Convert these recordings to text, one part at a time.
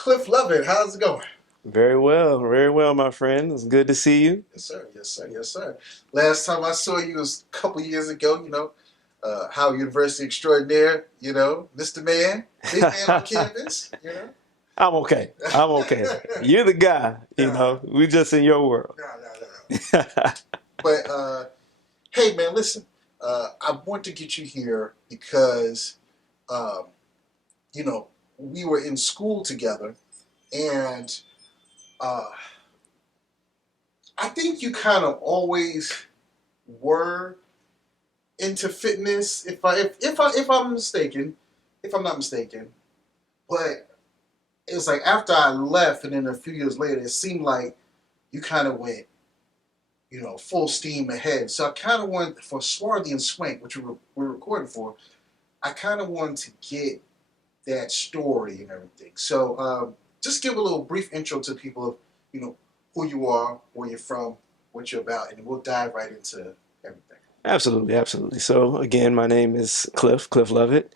Cliff Lovett, how's it going? Very well, my friend. It's good to see you. Yes, sir. Yes, sir. Yes, sir. Last time I saw you was a couple years ago. Howard University extraordinaire. Mr. Man, big man on campus. I'm okay. I'm okay. You're the guy. Nah, We just in your world. nah. But hey, man, listen. I want to get you here because, um, you know, we were in school together, and uh, I think you kind of always were into fitness. If I'm not mistaken, but it's like after I left, and then a few years later, it seemed like you kind of went, full steam ahead. So I kind of wanted for Swarthy and Swank, which we're recording for. I kind of wanted to get that story and everything. So just give a little brief intro to people of who you are, where you're from, what you're about, and we'll dive right into everything. Absolutely, absolutely. So again, my name is Cliff Lovett.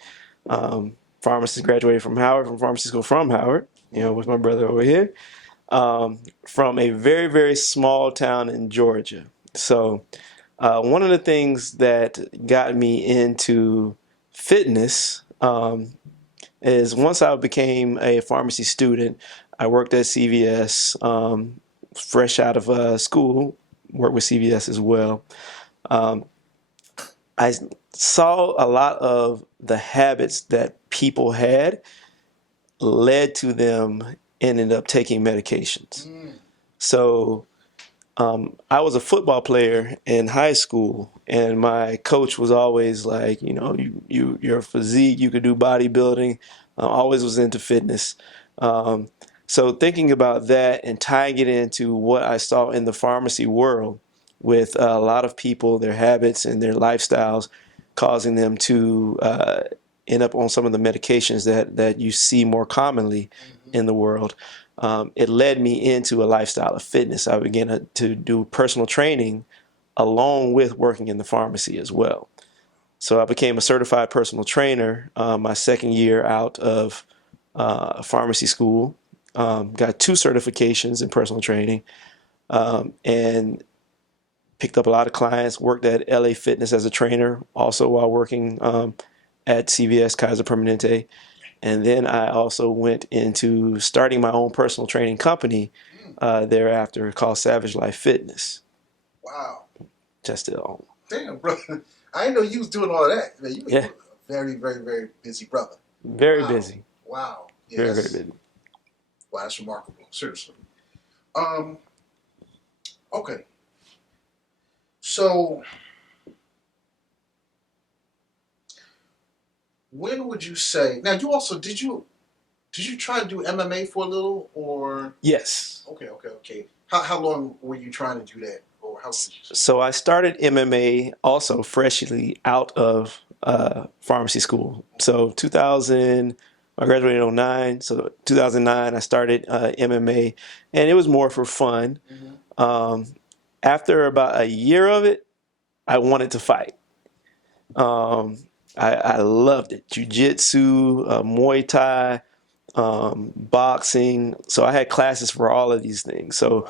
Pharmacist, graduated from Howard, from pharmacy school from Howard, with my brother over here. From a very, very small town in Georgia. So one of the things that got me into fitness is once I became a pharmacy student, I worked at CVS, fresh out of school, worked with CVS as well. Um, I saw a lot of the habits that people had led to them ending up taking medications. Mm. So I was a football player in high school, and my coach was always like, your physique, you could do bodybuilding. Always was into fitness. Um, so thinking about that and tying it into what I saw in the pharmacy world with a lot of people, their habits and their lifestyles, causing them to end up on some of the medications that you see more commonly Mm-hmm. in the world. It led me into a lifestyle of fitness. I began to do personal training along with working in the pharmacy as well. So I became a certified personal trainer my second year out of pharmacy school. Got two certifications in personal training, and picked up a lot of clients. Worked at LA Fitness as a trainer, also while working at CVS Kaiser Permanente. And then I also went into starting my own personal training company Mm. thereafter called Savage Life Fitness. Wow. Just still, Damn, bro. I didn't know you was doing all that. Man, you yeah, a very, very, very busy brother. very Wow. busy, Wow. Yeah, very busy. wow, that's remarkable. Seriously. Um, okay. So when would you say now you also did you try to do MMA for a little or Yes. okay. How long were you trying to do that? Or how long did you So I started MMA also freshly out of pharmacy school. So 2000, I graduated in '09. So 2009, I started MMA, and it was more for fun. mm-hmm. Um, After about a year of it, I wanted to fight. Um, I loved it. Jiu-jitsu, Muay Thai, boxing. So I had classes for all of these things. So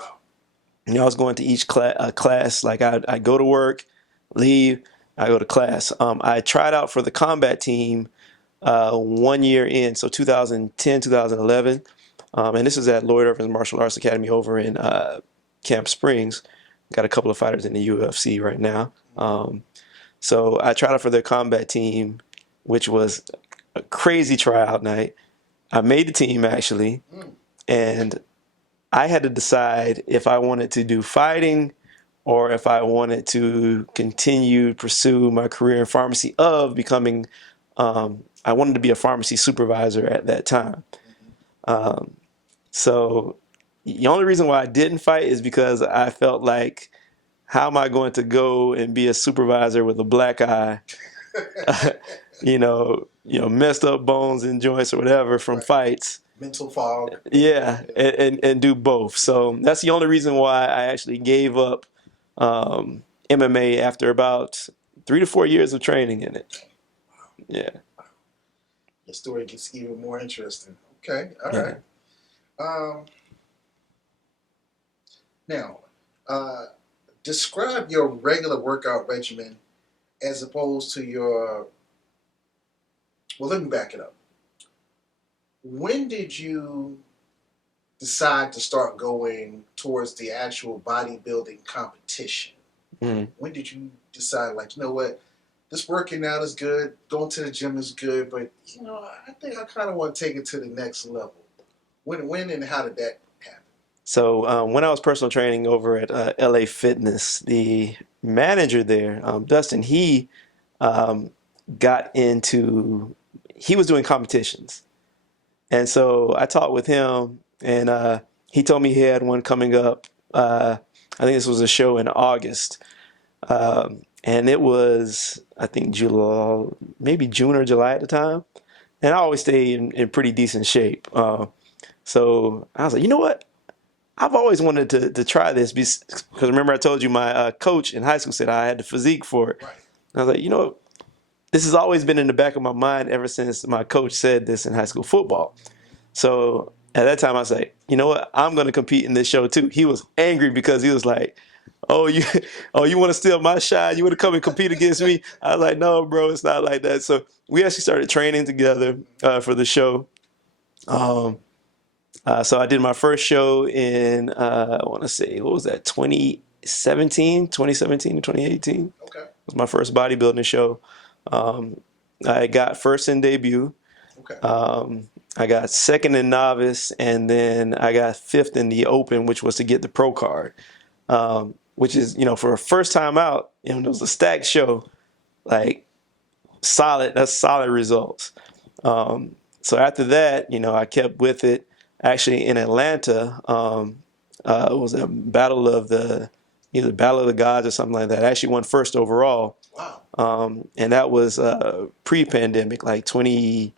Wow. I was going to each class. Like I go to work, leave, I go to class. I tried out for the combat team 1 year in, so 2010, 2011. And this is at Lloyd Irvin Martial Arts Academy over in Camp Springs. Got a couple of fighters in the UFC right now. So I tried out for their combat team, which was a crazy tryout night. I made the team actually, Mm. and I had to decide if I wanted to do fighting or if I wanted to continue to pursue my career in pharmacy of becoming. I wanted to be a pharmacy supervisor at that time. Mm-hmm. Um, so the only reason why I didn't fight is because I felt like, how am I going to go and be a supervisor with a black eye, messed up bones and joints or whatever from Right. fights. Mental fog. Yeah, Yeah. and do both. So that's the only reason why I actually gave up MMA after about 3 to 4 years of training in it. Yeah, Your story gets even more interesting. Okay, all yeah. right. Um, now, uh, describe your regular workout regimen as opposed to your. Well, let me back it up. When did you decide to start going towards the actual bodybuilding competition? Mm. When did you decide, like, you know what, this working out is good, going to the gym is good, but I think I kind of want to take it to the next level. When and how did that happen? So when I was personal training over at LA Fitness, the manager there, Dustin, he um, got into, he was doing competitions. And so I talked with him, and he told me he had one coming up. I think this was a show in August. And it was, I think, July, maybe June or July at the time. And I always stay in pretty decent shape. So I was like, you know what? I've always wanted to try this because remember I told you my coach in high school said I had the physique for it. Right. And I was like, this has always been in the back of my mind ever since my coach said this in high school football. So at that time I was like, you know what? I'm going to compete in this show too. He was angry because he was like, oh you, oh you want to steal my shine? You want to come and compete against me? I was like, no, bro, it's not like that. So we actually started training together for the show. Um, so I did my first show in, I want to say, what was that, 2017 to 2018? Okay. It was my first bodybuilding show. Um, I got first in debut. Okay. I got second in novice, and then I got fifth in the open, which was to get the pro card. Which is, for a first time out, it was a stacked show, like solid, that's solid results. So after that, I kept with it. Actually, in Atlanta, it was a battle of the either Battle of the Gods or something like that. I actually won first overall, Wow. and that was pre-pandemic, like 20.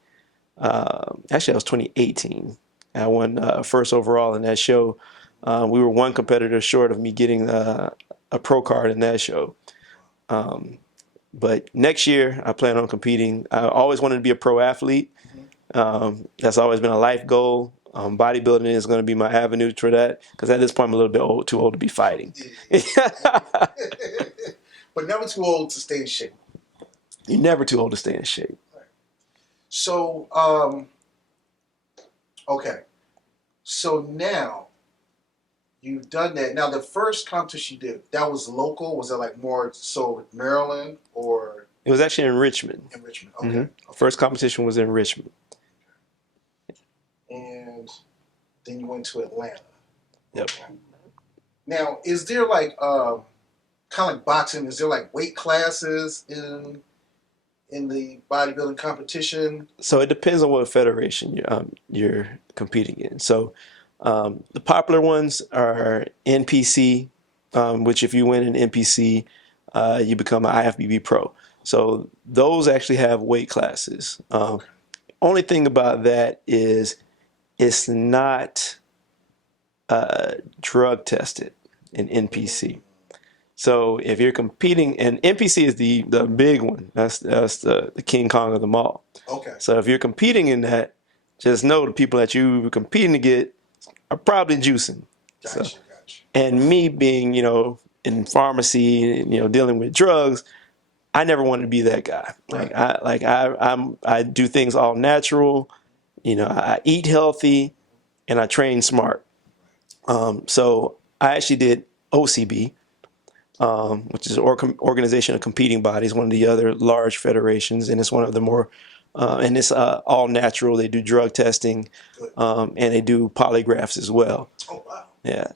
Actually, that was 2018. I won first overall in that show. We were one competitor short of me getting a pro card in that show. Um, but next year, I plan on competing. I always wanted to be a pro athlete. That's always been a life goal. Bodybuilding is going to be my avenue for that because at this point I'm a little bit too old to be fighting. But never too old to stay in shape. You're never too old to stay in shape. So, okay. So now you've done that. Now the first competition you did, that was local. Was it like more so Maryland or It was actually in Richmond. in Richmond? Okay. Mm-hmm. First competition was in Richmond. And then you went to Atlanta. Yep. Okay. Now, is there like kind of like boxing? Is there like weight classes in the bodybuilding competition? So it depends on what federation you're competing in. So the popular ones are NPC, which if you win an NPC, you become an IFBB pro. So those actually have weight classes. Only thing about that is it's not drug tested in NPC. So if you're competing, and NPC is the big one. That's the King Kong of them all. Okay. So if you're competing in that, just know the people that you're competing to get are probably juicing. Gotcha, So, gotcha. and me being, in pharmacy, dealing with drugs, I never wanted to be that guy. Right. I do things all natural. I eat healthy, and I train smart. So I actually did OCB, which is an organization of competing bodies, one of the other large federations, and it's one of the more, and it's all natural. They do drug testing, and they do polygraphs as well. Oh wow. Yeah.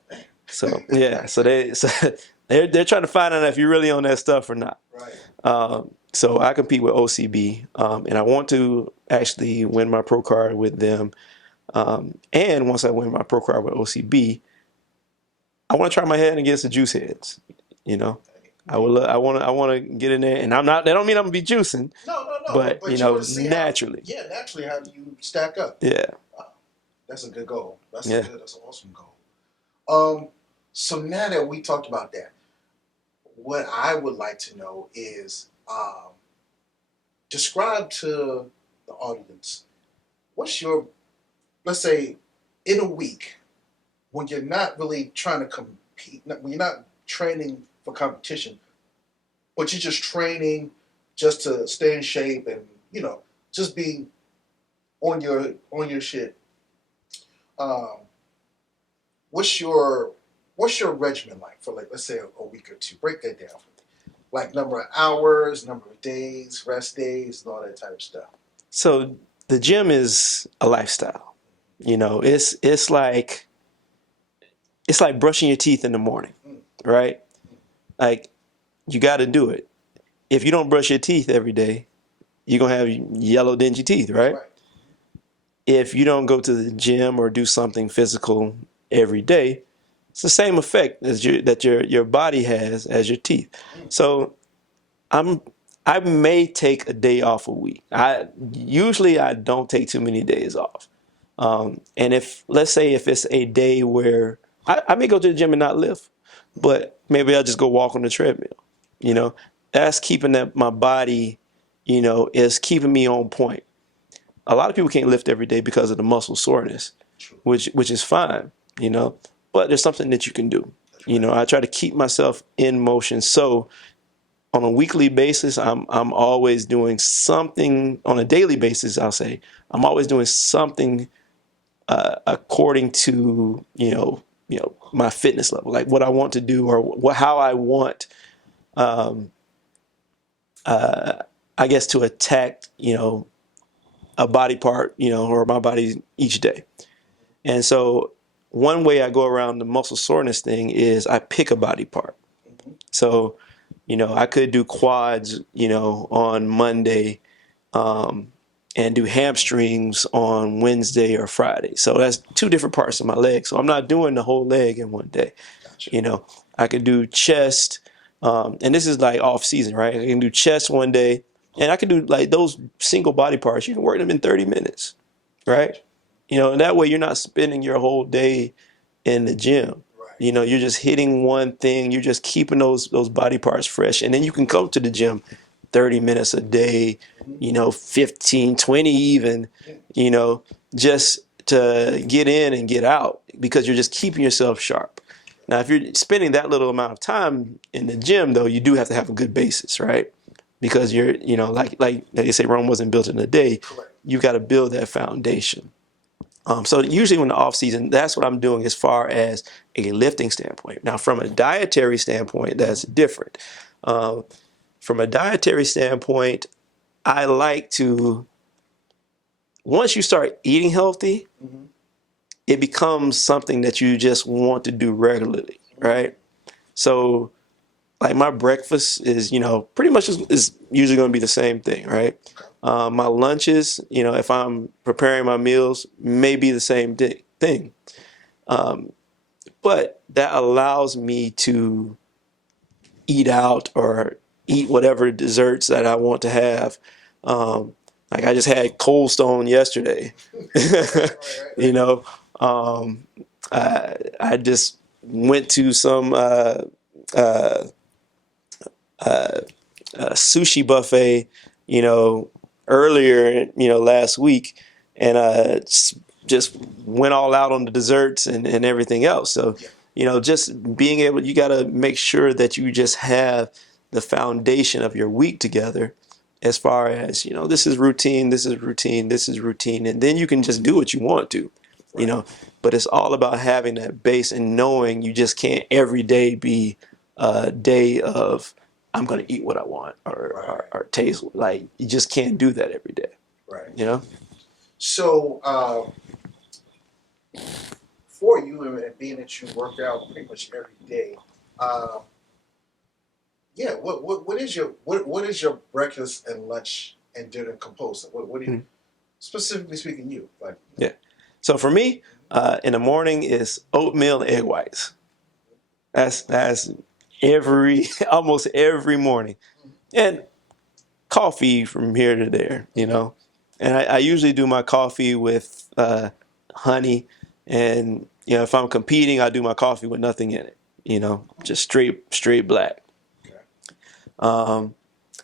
So they're trying to find out if you're really on that stuff or not. Right. So I compete with OCB, and I want to actually win my pro card with them. And once I win my pro card with OCB, I want to try my head against the juice heads. I want to get in there, and I'm not. That don't mean I'm gonna be juicing. No. But you want to see naturally. Naturally, how do you stack up? Yeah. That's a good goal. That's an awesome goal. So now that we talked about that, what I would like to know is describe to the audience what's your, let's say, in a week when you're not really trying to compete, when you're not training for competition, but you're just training just to stay in shape and just be on your shit. Um, what's your regimen like for, like, let's say a week or two? Break that down for me. Like number of hours, number of days, rest days, and all that type of stuff. So the gym is a lifestyle. It's like brushing your teeth in the morning, Mm. right? Like you got to do it. If you don't brush your teeth every day, you're gonna have yellow dingy teeth, That's right? right. If you don't go to the gym or do something physical every day, it's the same effect as your body has as your teeth. Mm. So I'm I may take a day off a week. I don't take too many days off. And if let's say if it's a day where I may go to the gym and not lift, but maybe I'll just go walk on the treadmill. You know, that's keeping that my body, is keeping me on point. A lot of people can't lift every day because of the muscle soreness, True. which is fine, but there's something that you can do. That's right. I try to keep myself in motion. So on a weekly basis, I'm always doing something. On a daily basis, I'll say I'm always doing something according to my fitness level, like what I want to do or how I want, um, I guess, to attack a body part, or my body each day. And so one way I go around the muscle soreness thing is I pick a body part. Mm-hmm. So I could do quads, on Monday, um, and do hamstrings on Wednesday or Friday. So that's two different parts of my leg. So I'm not doing the whole leg in one day. Gotcha. I could do chest, and this is like off season, right? I can do chest one day, and I can do like those single body parts. You can work them in 30 minutes, right? And that way you're not spending your whole day in the gym. Right. You're just hitting one thing. You're just keeping those body parts fresh, and then you can come to the gym 30 minutes a day, Mm-hmm. 15, 20 even, you know, just to get in and get out because you're just keeping yourself sharp. Now, if you're spending that little amount of time in the gym, though, you do have to have a good basis, right? Because you're, like they say, Rome wasn't built in a day. Correct. You got to build that foundation. So usually when the off season, that's what I'm doing as far as a lifting standpoint. Now, from a dietary standpoint, that's different. Um, from a dietary standpoint, I like to, once you start eating healthy, Mm-hmm. it becomes something that you just want to do regularly, right? So, like my breakfast is, pretty much is usually going to be the same thing, right? My lunches, if I'm preparing my meals, may be the same thing. Um, but that allows me to eat out or eat whatever desserts that I want to have. Like I just had Cold Stone yesterday. Right. you know, um, I just went to some uh, uh, sushi buffet, you know, earlier, last week, and just went all out on the desserts and everything else. So, Yeah. just being able, you got to make sure that you just have the foundation of your week together as far as, this is routine, this is routine, this is routine. And then you can just do what you want to, you Right. know, but it's all about having that base and knowing you just can't every day be a day of, I'm going to eat what I want Right. or taste. Like, you just can't do that every day, Right. you know? So, for you and being that you work out pretty much every day, uh, yeah. What is your breakfast and lunch and dinner composed of? What do you, Mhm. specifically speaking, you like? Yeah. So for me, in the morning is oatmeal and egg whites. That's every, almost every morning. And coffee from here to there, And I usually do my coffee with honey. And, if I'm competing, I do my coffee with nothing in it, just straight black. Okay. Um,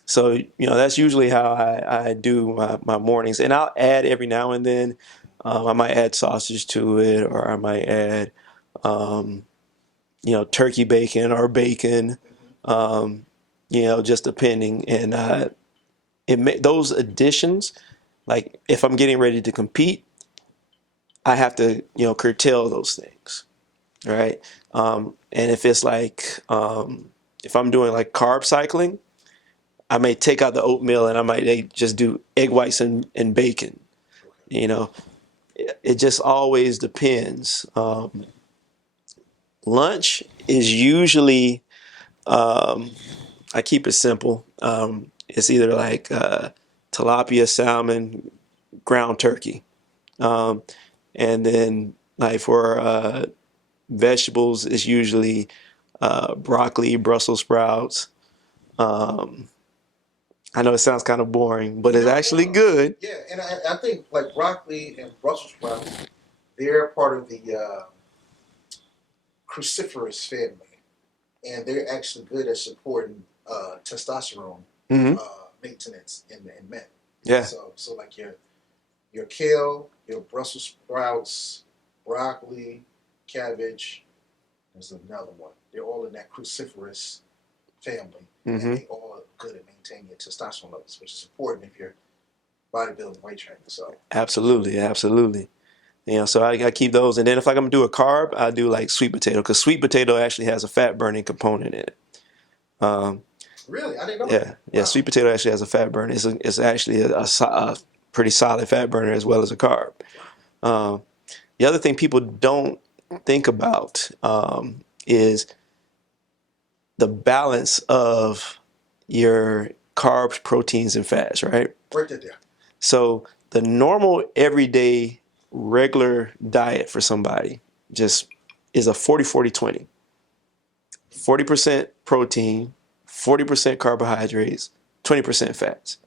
so, that's usually how I do my mornings. And I'll add every now and then I might add sausage to it, or I might add, um, turkey bacon or bacon, um, just depending. And those additions, like if I'm getting ready to compete, I have to, curtail those things, right? And if it's like, if I'm doing like carb cycling, I may take out the oatmeal and I might just do egg whites and bacon. You know, it just always depends. Lunch is usually, um, I keep it simple. It's either like tilapia, salmon, ground turkey. Um, and then like for vegetables, it's usually broccoli, Brussels sprouts. Um, I know it sounds kind of boring, but it's No, actually no. good. Yeah, and I think like broccoli and Brussels sprouts, they're part of the cruciferous family, and they're actually good at supporting testosterone Hmm. maintenance in men. Yeah, So like your kale, your Brussels sprouts, broccoli, cabbage. There's another one. They're all in that cruciferous family, and hmm, they all are good at maintaining your testosterone levels, which is important if you're bodybuilding, weight training. So absolutely, absolutely. So I keep those, and then if I'm gonna do a carb, I do like sweet potato because sweet potato actually has a fat burning component in it. Um, really, I didn't know that. yeah, Wow. sweet potato actually has a fat burner. It's actually a pretty solid fat burner as well as a carb. Um, the other thing people don't think about is the balance of your carbs, proteins, and fats, right? Break that down. So the normal everyday regular diet for somebody just is a 40-40-20. 40% protein, 40% carbohydrates, 20% fats.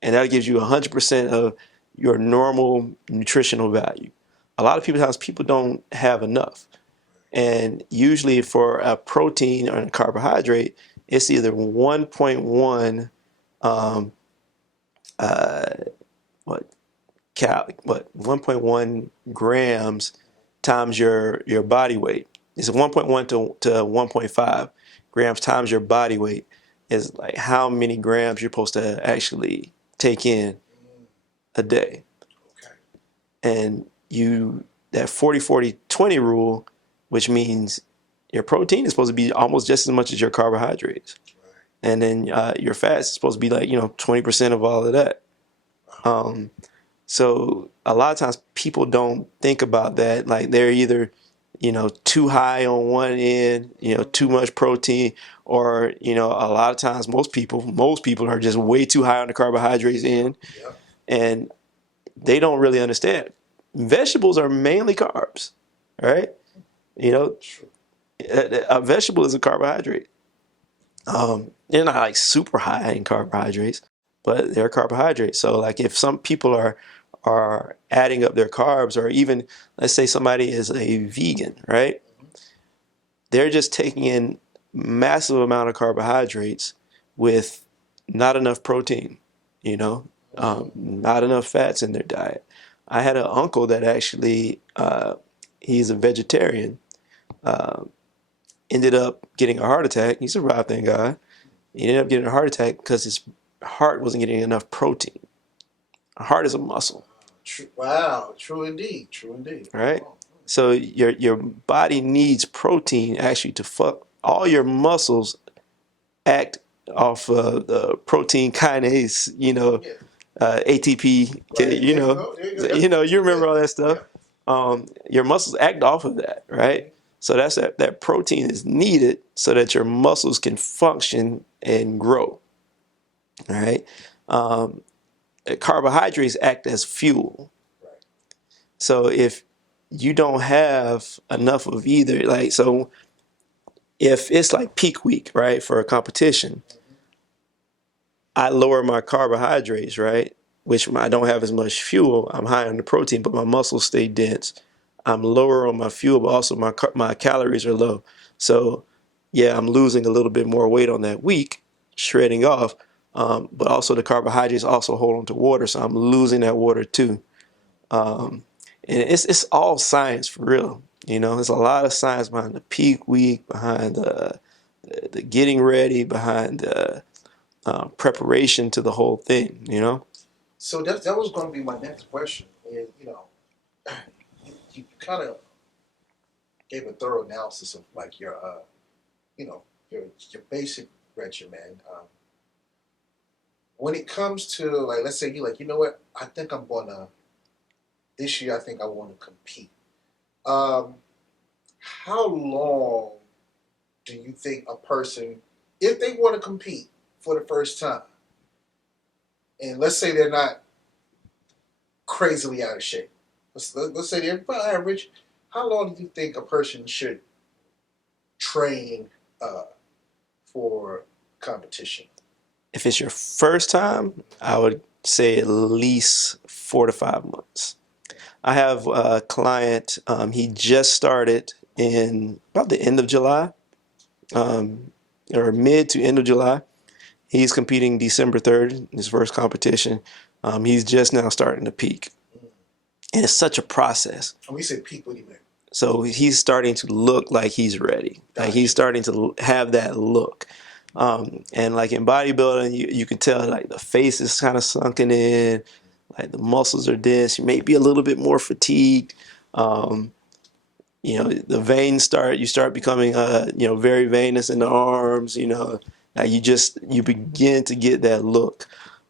And that gives you 100% of your normal nutritional value. A lot of people don't have enough. And usually for a protein or a carbohydrate, it's either 1.1 um, uh, what 1.1 grams times your body weight. It's 1.1 to 1.5 grams times your body weight is like how many grams you're supposed to actually take in Mm, a day. okay. And that 40-40-20 rule, which means your protein is supposed to be almost just as much as your carbohydrates. Right. And then your fats is supposed to be like, 20% of all of that. Wow. Um, So a lot of times people don't think about that. Like they're either, too high on one end, too much protein, or, a lot of times most people are just way too high on the carbohydrates end, Yep. and they don't really understand. Vegetables are mainly carbs, right? You know, True. a vegetable is a carbohydrate. They're not like super high in carbohydrates, but they're carbohydrates. So like if some people are adding up their carbs, or even let's say somebody is a vegan, right? Mm-hmm. They're just taking in massive amount of carbohydrates with not enough protein, you know, not enough fats in their diet. I had an uncle that actually he's a vegetarian. Uh, Ended up getting a heart attack. He survived, thank God. He ended up getting a heart attack because his heart wasn't getting enough protein. A heart is a muscle, True. Wow. True indeed. True indeed. right? Oh. So your body needs protein actually to fuck all your muscles act off the protein kinase, Yeah. ATP, Right. There you go. There you go. Yep. you Yeah. remember all that stuff. Yeah. Your muscles act off of that, right? Mm-hmm. So that protein is needed so that your muscles can function and grow, all right? Um, Carbohydrates act as fuel. Right. So if you don't have enough of either, like, so if it's like peak week, right, for a competition, Mm-hmm. I lower my carbohydrates, right, which I don't have as much fuel. I'm high on the protein, but my muscles stay dense. I'm lower on my fuel, but also my calories are low. So yeah, I'm losing a little bit more weight on that week, shredding off. But also the carbohydrates also hold on to water, so I'm losing that water too. and it's all science for real. You know, there's a lot of science behind the peak week, behind the getting ready, behind the preparation to the whole thing. You know. So that was going to be my next question. And, you kind of gave a thorough analysis of like your you know your basic regimen. When it comes to like, let's say you like, you know what, I think I'm gonna this year. I think I want to compete. Um, how long do you think a person, if they want to compete for the first time, and let's say they're not crazily out of shape, let's say they're about average, how long do you think a person should train uh, for competition? If it's your first time, I would say at least 4 to 5 months. I have a client. He just started in about the end of July, um, or mid to end of July. He's competing December 3rd, in his first competition. He's just now starting to peak, and it's such a process. When we say peak, what do you mean? So he's starting to look like he's ready. Like he's Gotcha. starting to have that look. And like in bodybuilding, you can tell like the face is kind of sunken in, like the muscles are dense. You may be a little bit more fatigued. Um, the veins you start becoming very venous in the arms. You begin to get that look.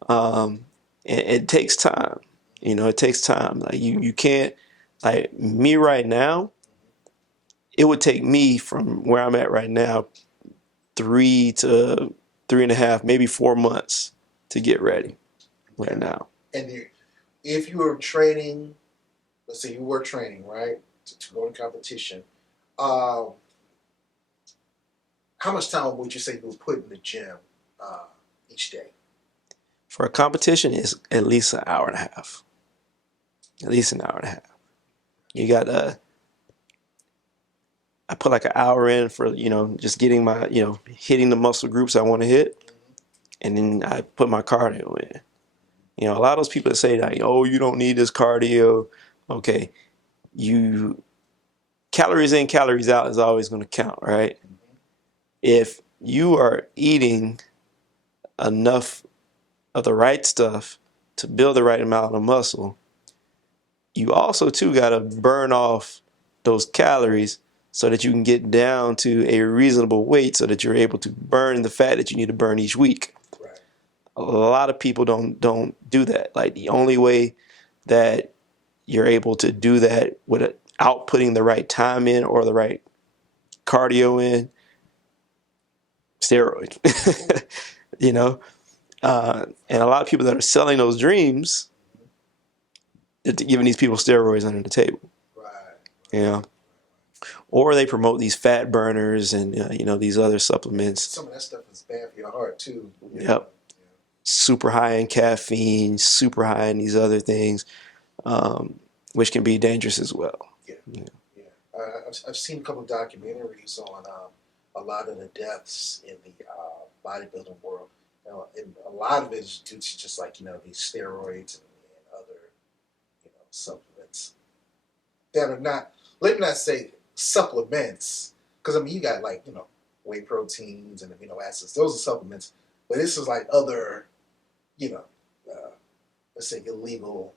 And it takes time. It takes time. Like you can't, like me right now, it would take me from where I'm at right now 3 to 3.5, maybe 4 months to get ready right Okay. now. And if you were training, let's say you were training, right, to go to competition, um, how much time would you say you would put in the gym uh, each day? For a competition, it's at least an hour and a half. At least an hour and a half. You got I put like an hour in for just getting my hitting the muscle groups I want to hit, and then I put my cardio in. A lot of those people that say that, oh, you don't need this cardio. Okay, you calories in, calories out is always going to count, right? If you are eating enough of the right stuff to build the right amount of muscle, you also too got to burn off those calories so that you can get down to a reasonable weight so that you're able to burn the fat that you need to burn each week. Right. A lot of people don't do that. Like the only way that you're able to do that without putting the right time in or the right cardio in, steroids. you know, and a lot of people that are selling those dreams, they're giving these people steroids under the table. Right. You know, or they promote these fat burners and these other supplements. Some of that stuff is bad for your heart too. Yep. Super high in caffeine, super high in these other things, which can be dangerous as well. Yeah. Yeah. I've seen a couple of documentaries on a lot of the deaths in the bodybuilding world. And a lot of it is due to just like these steroids and other supplements that are not. Let me not say supplements, because I mean you got like whey proteins and amino acids. Those are supplements, but this is like other you know uh, let's say illegal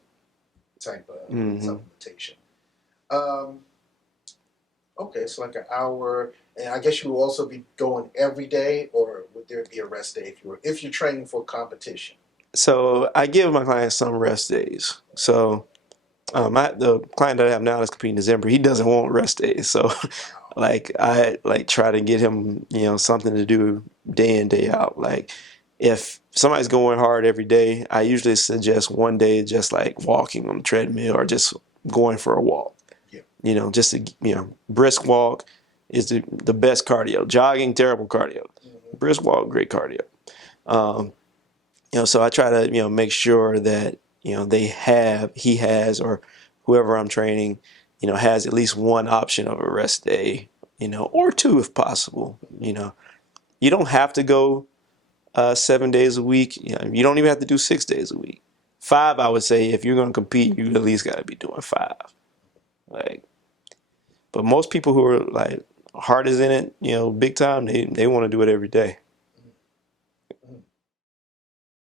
type of supplementation. Um, okay, so like an hour, and I guess you will also be going every day, or would there be a rest day if you're training for competition? So I give my clients some rest days. So the client that I have now that's competing in December, he doesn't want rest days. So like I like try to get him something to do day in day out. Like if somebody's going hard every day, I usually suggest one day just like walking on the treadmill or just going for a walk. Yeah. Just to brisk walk is the best cardio. Jogging, terrible cardio. Mm-hmm. Brisk walk, great cardio. Um, so I try to make sure that he has, or whoever I'm training has at least one option of a rest day, or two if possible. You don't have to go 7 days a week. You don't even have to do 6 days a week. 5, I would say, if you're going to compete, you at least got to be doing 5. Like, but most people who are like heart is in it, big time, they want to do it every day.